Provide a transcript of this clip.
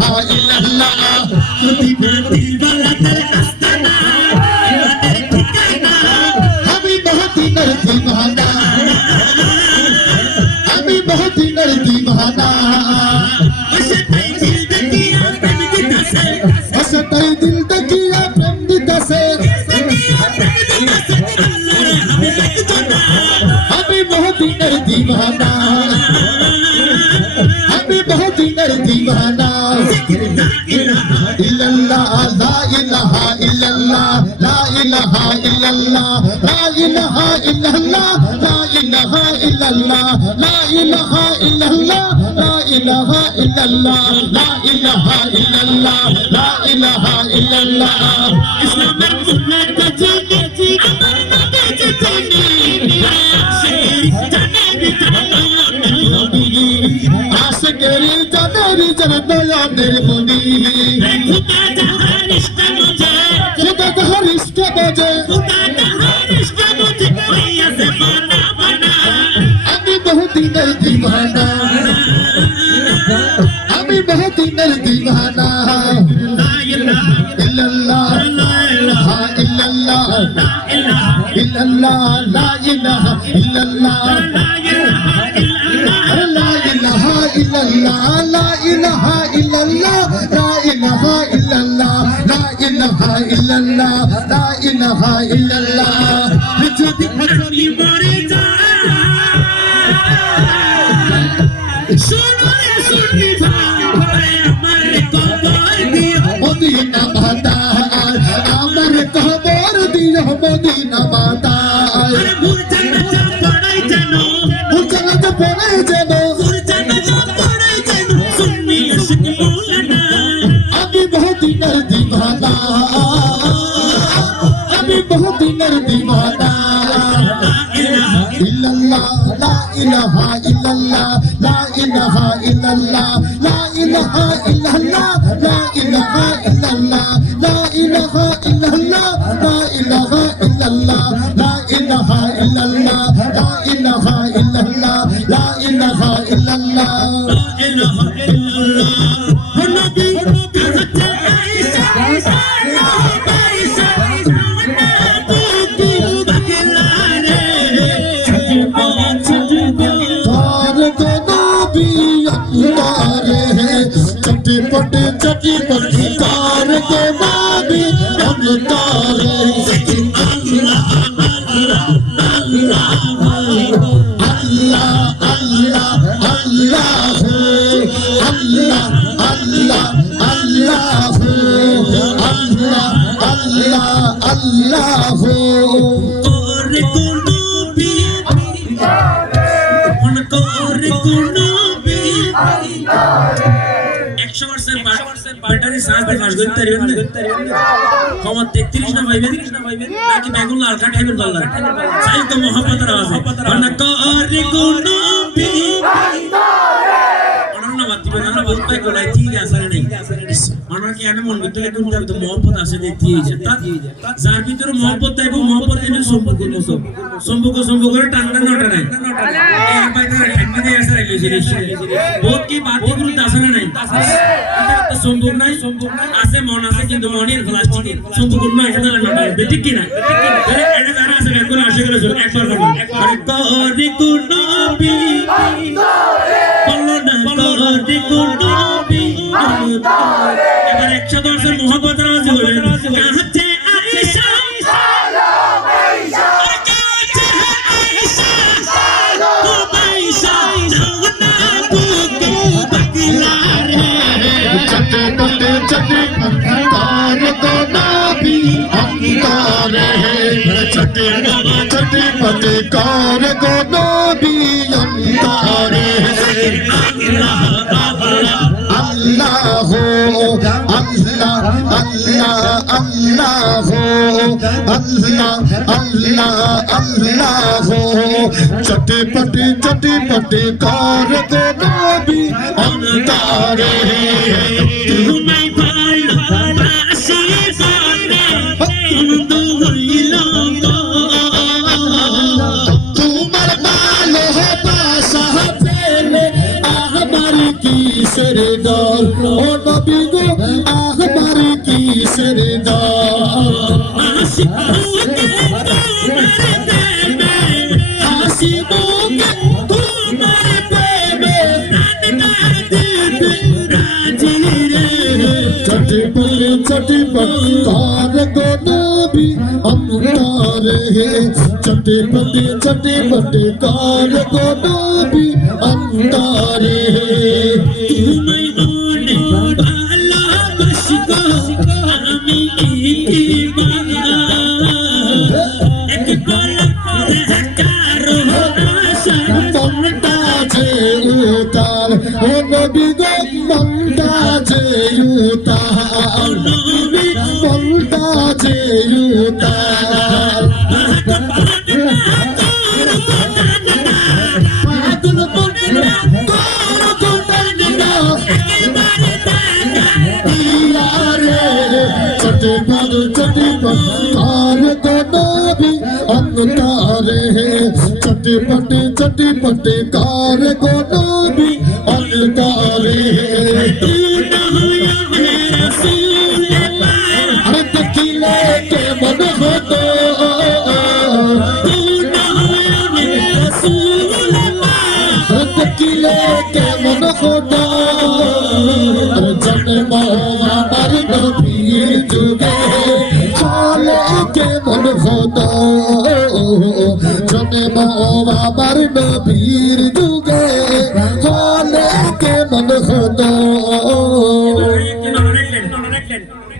ইলাহা ইল্লাল্লাহ আমি মদিনার দিওয়ানা আমি মদিনার দিওয়ানা আসতাই দিল দেখিয়া প্রেম দিতাছে আমি মদিনার দিওয়ানা আমি মদিনার দিওয়ানা ইল্লাল্লাহ লা ইলাহা ইল্লাল্লাহ লা ইলাহা ইল্লাল্লাহ লা ইলাহা ইল্লাল্লাহ লা ইলাহা ইল্লাল্লাহ লা ইলাহা ইল্লাল্লাহ লা ইলাহা ইল্লাল্লাহ লা ইলাহা ইল্লাল্লাহ লা ইলাহা ইল্লাল্লাহ ইসলামের সুন্নাত কাছে আমার নবীজি জানি আশিকের জানের জানের মনি খুদা জাহার ইশক মুঝে খুদা জাহার ইশক মুঝে খুদা জাহার ইশক মুঝে ভैया से बना बना আমি মদিনার দিওয়ানা আমি মদিনার দিওয়ানা লা ইলাহা ইল্লাল্লাহ লা ইলাহা ইল্লাল্লাহ লা ইলাহা ইল্লাল্লাহ লা ইলাহা ইল্লাল্লাহ লা ইলাহা ইল্লাল্লাহ লা ইলাহা ইল্লাল্লাহ লা ইলাহা ইল্লাল্লাহ লা ইলাহা ইল্লাল্লাহ লা ইলাহা ইল্লাল্লাহ যদি আমি মরে যাই শোনো রে শুনবি ভাই আমার কবর দিও মদিনা মাতা আমার কবর দিও মদিনা মাতা আরে মুরজানা যা পড়াই জানো মুরজানা যা পড়াই জানো মুরজানা যা পড়াই জানো সুন্নি ইশক মৌলানা আমি মদিনার দিওয়ানা আমি মদিনার দিওয়ানা ইল্লাল্লাহ লা ইলাহা ইল্লাল্লাহ লা ইলাহা ইল্লাল্লাহ লা ইলাহা ইল্লাল্লাহ লা ইলাহা ইল্লাল্লাহ লা ইলাহা ইল্লাল্লাহ লা ইলাহা ইল্লাল্লাহ লা ইলাহা ইল্লাল্লাহ লা ইলাহা ইল্লাল্লাহ লা ইলাহা ইল্লাল্লাহ লা ইলাহা ইল্লাল্লাহ নবী হযরত আয়েশা আয়েশা चटपटे चटपटे कार के बाबी अवतारे अल्लाह अल्लाह अल्लाह अल्लाह अल्लाह अल्लाह अल्लाह अल्लाह अल्लाह अल्लाह और कोनो भी उनको और कोनो भी 100% ব্যাটারি চার্জ পাস করতে পারবেন না ক্ষমতা 33 না পাইবেন নাকি বেগুন লাল কাটাইবেন ডলার চাই তো মোহাম্মদের আওয়াজ না করে কোনো বি অনন্য মাতিবেন না বলতে কোলাই ঠিক আছে নাই অনন্য কি আমি মন ভিতরে কোন তো মোহাম্মদ আছে দেখি তা যার ভিতরে মোহাম্মদ তাইবো মোহাম্মদ এনে সম্পর্ক টান্না নটা নাই এই পাইতে ঠান্ডা দিয়ে আছে রাইলো বহুত কি বাতি গুলো দাসনা নাই এটা সম্পর্ক নাই আছে মন আছে কিন্তু মনের প্লাস্টিক সম্পর্ক নাই এটা না ঠিক কি না তাহলে এটা যারা আছে বের করে আসে গেল একবার আরে তোরে কোনো বি বলো না তোরে কোনো বি এবার 110 মোহাম্মদ রাজি বলেন কাছে আয়েশা সালাম আয়েশা কাছে আয়েশা সালাম আয়েশা জানা বুকে বকলা রে চটপটে চটপটে তার তো নবী अंतर है छठे छठे पते कार को नबी अंतर है अल्लाह अल्लाह हो अल्लाह अल्लाह अल्लाह हो अल्लाह अल्लाह अल्लाह हो छठे पते कार को नबी अंतर है तुम्हें भालो तुम्हार बाल है बासा पेले आहबार की सरदार ও নবী গো আহবার কিসের দল হাসিবুকে তোমার প্রেমে चटपट कार को नबी अंतर है चटपट कार को नबी अंतर है তুমি অনেক ভালোবাসিগো আমি ঈমান এক কলম দেখারো আশা ममता जे उतार ओ नबी गो ममता जे उतार नबी ममता जे उतार पागल बना तोर को तन्ना यारे चटपट कार को नबी अंतर है चटपट कार को नबी अंतर है तू ना हो या रसूल पाक हर तकिले के मन हो तो तू ना हो या रसूल पाक हर तकिले के मन हो तो जन्म हमार नबी जुगे चले के मन हो तो जन्म हमार नबीर जुगे